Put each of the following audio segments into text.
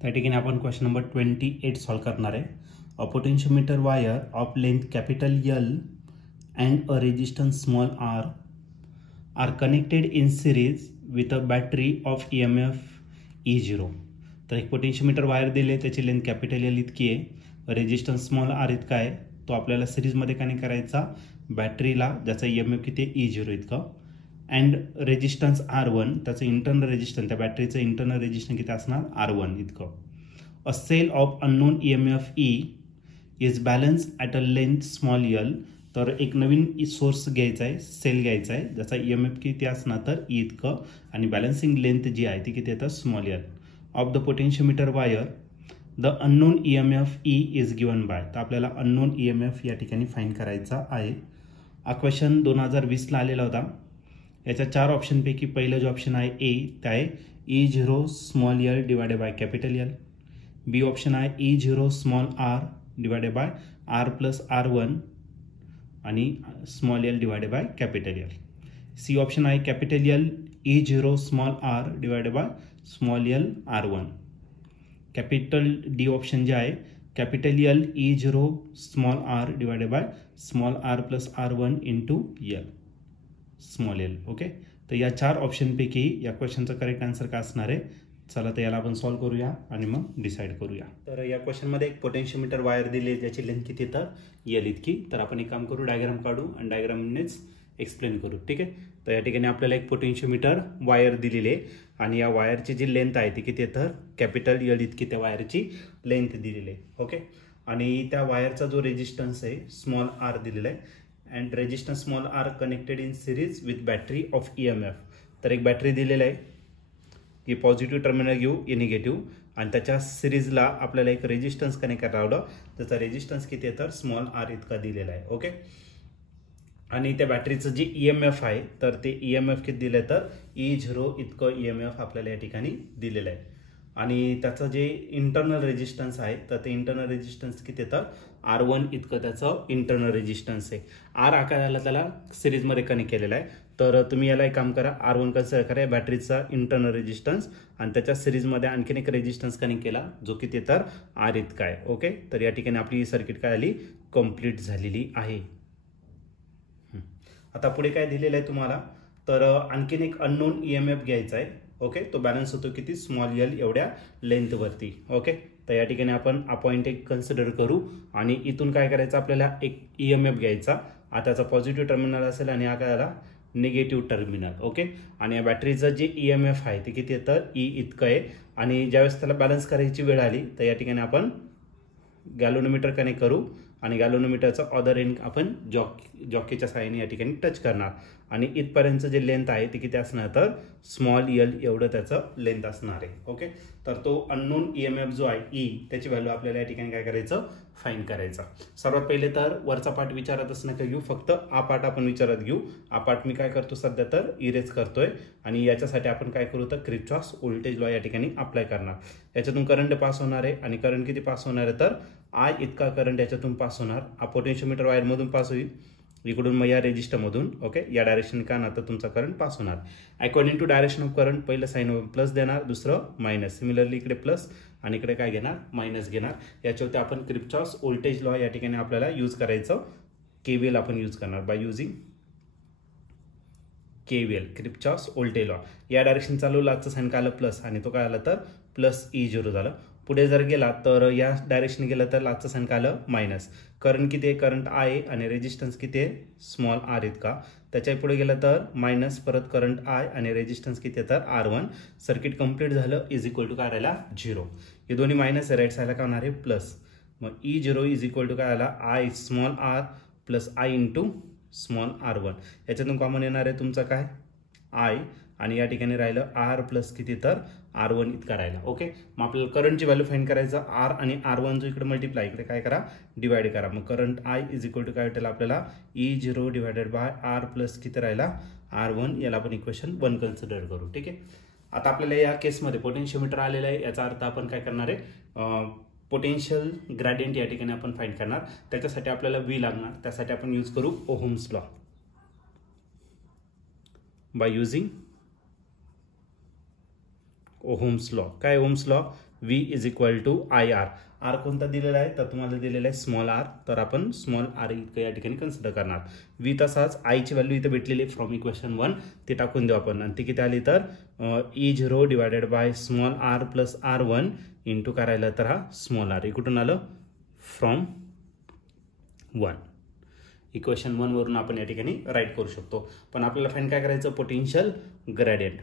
त्या ठिकाणी आपण क्वेश्चन नंबर 28 सॉल्व करणार आहे. A potentiometer wire of length capital L and a resistance small r are connected in series with a battery of EMF E0. तर एक potentiometer wire दिले, त्याची लेंथ कॅपिटल L इतकी आहे, रेजिस्टन्स स्मॉल r इतका आहे. तो आपल्याला सिरीजमध्ये कनेक्ट करायचा बॅटरीला, ज्याचा EMF किती आहे E0 इतका, अँड रेजिस्टन्स R1, त्याचं इंटरनल रेजिस्टन्स, त्या बॅटरीचं इंटरनल रेजिस्टन्स किती असणार R1 इतकं. A cell of unknown EMF E is balance at a length small l. तर एक नवीन सोर्स घ्यायचा आहे, सेल घ्यायचा आहे, ज्याचा EMF किती असणार तर E इतकं, आणि बॅलन्सिंग लेंथ जी आहे ती किती येतं small l. Of the potentiometer wire the unknown EMF E is given by. तर आपल्याला अननोन EMF या ठिकाणी फाइंड करायचा आहे. हा क्वेश्चन 2020ला आलेला होता. याच्या 4 ऑप्शनपैकी पहिलं जो ऑप्शन आहे ए, त्या आहे E0 small l divided by capital L. B option आहे E0 small r divided by r plus R1 आणि small l divided by capital L. C option आहे capital L E0 small r divided by small l R1. Capital D option जे आहे capital L E0 small r divided by small r plus R1 into L small l. Okay, तर या 4 ऑप्शनपैकी या क्वेश्चनचा correct answer काय असणार आहे? चला तर याला आपण सॉल्व करूया आणि मग डिसाईड करूया. तर या क्वेश्चनमध्ये एक पोटेन्शियोमीटर वायर दिली, ज्याची लेंथ किती तर L इतकी. तर आपण एक काम करू, डायग्राम काढू आणि डायग्रामनेच एक्सप्लेन करू. ठीक आहे, तर या ठिकाणी आपल्याला एक पोटेन्शियोमीटर वायर दिलेली आहे आणि या वायरची जी लेंथ आहे ती किती तर कॅपिटल L इतकी त्या वायरची लेंथ दिलेली आहे. ओके, आणि त्या वायरचा जो रेजिस्टन्स आहे स्मॉल r दिलेला आहे, and resistance small r connected in series with battery of EMF. तर एक बॅटरी दिलेला आहे की पॉझिटिव्ह टर्मिनल घेऊ, ए निगेटिव्ह, आणि त्याच्या सिरीजला आपल्याला एक रेजिस्टन्स कनेक्ट करावं लावलं, त्याचा रेजिस्टन्स किती आहे तर स्मॉल r इतका दिलेला आहे. ओके, आणि त्या बॅटरीचं जे EMF आहे तर ते EMF किती दिलं तर E0 इतकं EMF आपल्याला या ठिकाणी दिलेलं आहे. आणि त्याचं जे इंटरनल रेजिस्टन्स आहे तर ते इंटरनल रेजिस्टन्स किती तर R1 इतकं त्याचं इंटरनल रेजिस्टन्स आहे. R आकाराला त्याला सिरीजमध्ये कनेक्ट केलेला आहे. तर तुम्ही याला एक काम करा, R1 कन्सिडर करा बॅटरीचा इंटरनल रेजिस्टन्स, आणि त्याच्या सिरीजमध्ये आणखीन एक रेजिस्टन्स कनेक्ट केला जो किती तर R इतका आहे. ओके, तर या ठिकाणी आपली सर्किट काय आली, कंप्लीट झालेली आहे. आता पुढे काय दिलेलं आहे तुम्हाला, तर आणखीन एक अननोन EMF घ्यायचा आहे. ओके, तो बॅलन्स होतो किती स्मॉल l एवढ्या लेंथवरती. ओके, तर या ठिकाणी आपण हा पॉईंट एक कन्सिडर करू आणि इथून काय करायचं, आपल्याला एक EMF घ्यायचा. आता त्याचा पॉझिटिव्ह टर्मिनल असेल आणि हा काय आला निगेटिव्ह टर्मिनल. ओके, आणि या बॅटरीचं जे EMF आहे ते किती येतं E इतकं आहे, आणि ज्यावेळेस त्याला बॅलन्स करायची वेळ आली तर या ठिकाणी आपण गॅल्व्हनोमीटर कनेक्ट करू आणि गॅल्व्हनोमीटरचा अदर एंड आपण जॉकीच्या साहाय्याने या ठिकाणी टच करणार, आणि इथपर्यंतचं जे लेंथ आहे ते किती असणार तर स्मॉल l एवढं त्याचं लेंथ असणार आहे. ओके, तर तो अननोन EMF जो आहे E, त्याची व्हॅल्यू आपल्याला या ठिकाणी काय करायचं, फाइंड करायचा. सर्वात पहिले तर वरचा पार्ट विचारतच नका घेऊ, फक्त हा पार्ट आपण विचारत घेऊ. हा पार्ट मी काय करतो सध्या तर इरेज करतोय, आणि याच्यासाठी आपण काय करू तर किर्चॉफ्स व्होल्टेज लॉ या ठिकाणी अप्लाय करणार. याच्यातून करंट पास होणार आहे, आणि करंट किती पास होणार आहे तर I इतका करंट याच्यातून पास होणार. हा पोटेन्शियोमीटर वायरमधून पास होईल, इकडून मग या रेजिस्टरमधून. ओके, या डायरेक्शन का ना तर तुमचा करंट पास होणार. According to direction of current पहिलं साईन प्लस देणार, दुसरं मायनस. सिमिलरली इकडे प्लस आणि इकडे काय घेणार मायनस घेणार. याच्यावरती आपण किर्चॉफ्स व्होल्टेज लॉ या ठिकाणी आपल्याला यूज करायचं. KVL आपण यूज करणार by using KVL Kirchhoff's voltage law. या डायरेक्शन चालवलं, आजचं साईन काय आलं प्लस, आणि तो काय आला तर प्लस E0 झालं. पुढे जर गेला तर या डायरेक्शन गेलं तर लास्टचं साईन काय आलं मायनस. करंट किती आहे, करंट आहे, आणि रेजिस्टन्स किती आहे स्मॉल r इतका. त्याच्या पुढे गेलं तर मायनस, परत करंट I आणि रेजिस्टन्स किती आहे तर R1. सर्किट कंप्लीट झालं, इज इक्वल टू काय राहिला 0. हे दोन्ही मायनस आहे, राईट साईडला काय होणार आहे प्लस. मग E0 इज इक्वल टू काय आला I small r plus I into small R1. याच्यातून कॉमन येणार आहे तुमचा काय I, आणि या ठिकाणी राहिलं R प्लस किती तर R1 इतका राहिला. ओके, मग आपल्याला करंटची व्हॅल्यू फाइंड करायचं. R आणि R1 जो इकडे मल्टिप्लाय, इकडे काय करा डिवाइड करा. मग current I is equal to काय भेटेल आपल्याला E0 divided by R plus किती राहिला R1. याला आपण इक्वेशन 1 कन्सिडर करू. ठीक आहे, आता आपल्याला या केसमध्ये पोटेन्शियोमीटर आलेलं आहे, याचा अर्थ आपण काय करणार आहे पोटेन्शियल ग्रेडियंट या ठिकाणी आपण फाइंड करणार. त्याच्यासाठी आपल्याला V लागणार, त्यासाठी आपण यूज करू Ohm's law by using Ohm's law. काय Ohm's law, V is equal to I R. R कोणता दिलेला आहे तर तुम्हाला दिलेला आहे स्मॉल आर, तर आपण स्मॉल आर इतकं या ठिकाणी कन्सिडर करणार. V तसाच आयची व्हॅल्यू इथे भेटलेली आहे फ्रॉम इक्वेशन 1 ते टाकून देऊ आपण, आणि ती किती आली तर E0 divided by small r plus R1 into करायला तर हा स्मॉल आर. कुठून आलं फ्रॉम 1. इक्वेशन 1 वरून आपण या ठिकाणी राईट करू शकतो. पण आपल्याला फाइंड काय करायचं, potential gradient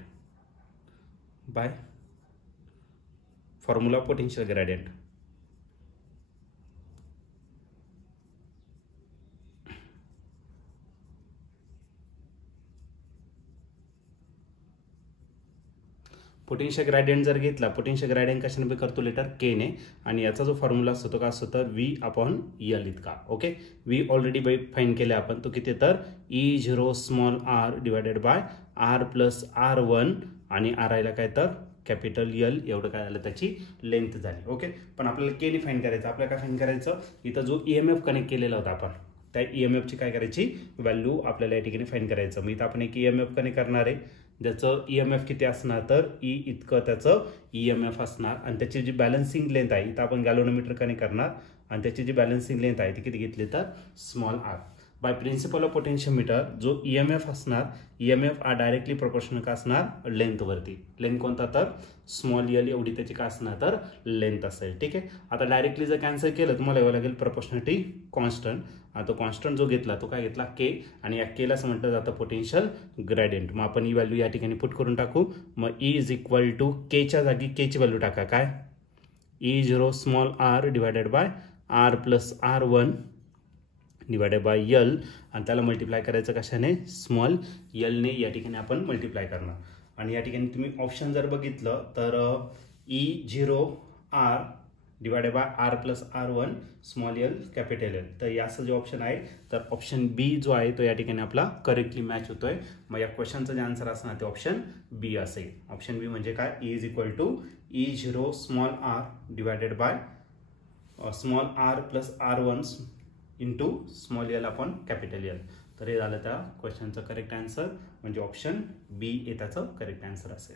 by formula potential gradient. Potential gradient जर घेतला, पोटेन्शियल ग्रेडियंट कशाने बी करतो लेटर के ने, आणि याचा जो फॉर्म्युला असतो तो काय असतो तर V अपॉन L इतका. ओके, V ऑलरेडी फाइंड केले आपण, तो किती तर E0 small r divided by r plus R1 आणि R आयला काय तर कॅपिटल L एवढं काय झालं त्याची लेंथ झाली. ओके, पण आपल्याला के ने फाइंड करायचं. आपल्याला काय फाइंड करायचं, इथं जो EMF कनेक्ट केलेला होता आपण त्या EMF ची काय करायची व्हॅल्यू आपल्याला या ठिकाणी फाइंड करायचं. मग इथं आपण एक EMF कनेक्ट करणार आहे, ज्याचं EMF किती असणार तर E इतकं त्याचं EMF असणार, आणि त्याची जी बॅलन्सिंग लेंथ आहे इथं आपण गॅल्व्हनोमीटर कनेक्ट करणार, आणि त्याची जी बॅलन्सिंग लेंथ आहे ती किती घेतली तर small r. By principle of potentiometer जो EMF असणार, EMF हा डायरेक्टली प्रोपोर्शनल का असणार लेंथवरती. लेंथ कोणता तर स्मॉल L एवढी त्याची का असणार तर लेंथ असेल. ठीक आहे, आता डायरेक्टली जर कॅन्सल केलं तुम्हाला यावं लागेल प्रोपोर्शनॅलिटी कॉन्स्टंट. आता कॉन्स्टंट जो घेतला तो काय घेतला के, आणि या केला असं म्हटलं जातं पोटेन्शियल ग्रेडियंट. मग आपण ही व्हॅल्यू या ठिकाणी पुट करून टाकू. मग E इज इक्वल टू केच्या जागी केची व्हॅल्यू टाका, काय E0 small r divided by r plus R1 divided by L, आणि त्याला मल्टिप्लाय करायचं कशाने स्मॉल L ने या ठिकाणी आपण मल्टिप्लाय करणार. आणि या ठिकाणी तुम्ही ऑप्शन जर बघितलं तर E0 r divided by r plus R1 small L capital L, तर याचं जे ऑप्शन आहे तर ऑप्शन बी जो आहे तो या ठिकाणी आपला करेक्टली मॅच होतोय. मग या क्वेश्चनचं जे आन्सर असणार ते ऑप्शन बी असेल. ऑप्शन बी म्हणजे काय, E is equal to E0 small r divided by small r plus R1 into small L upon capital L. तर हे झालं त्या क्वेश्चनचं करेक्ट आन्सर, म्हणजे ऑप्शन बी हे त्याचं करेक्ट आन्सर असेल.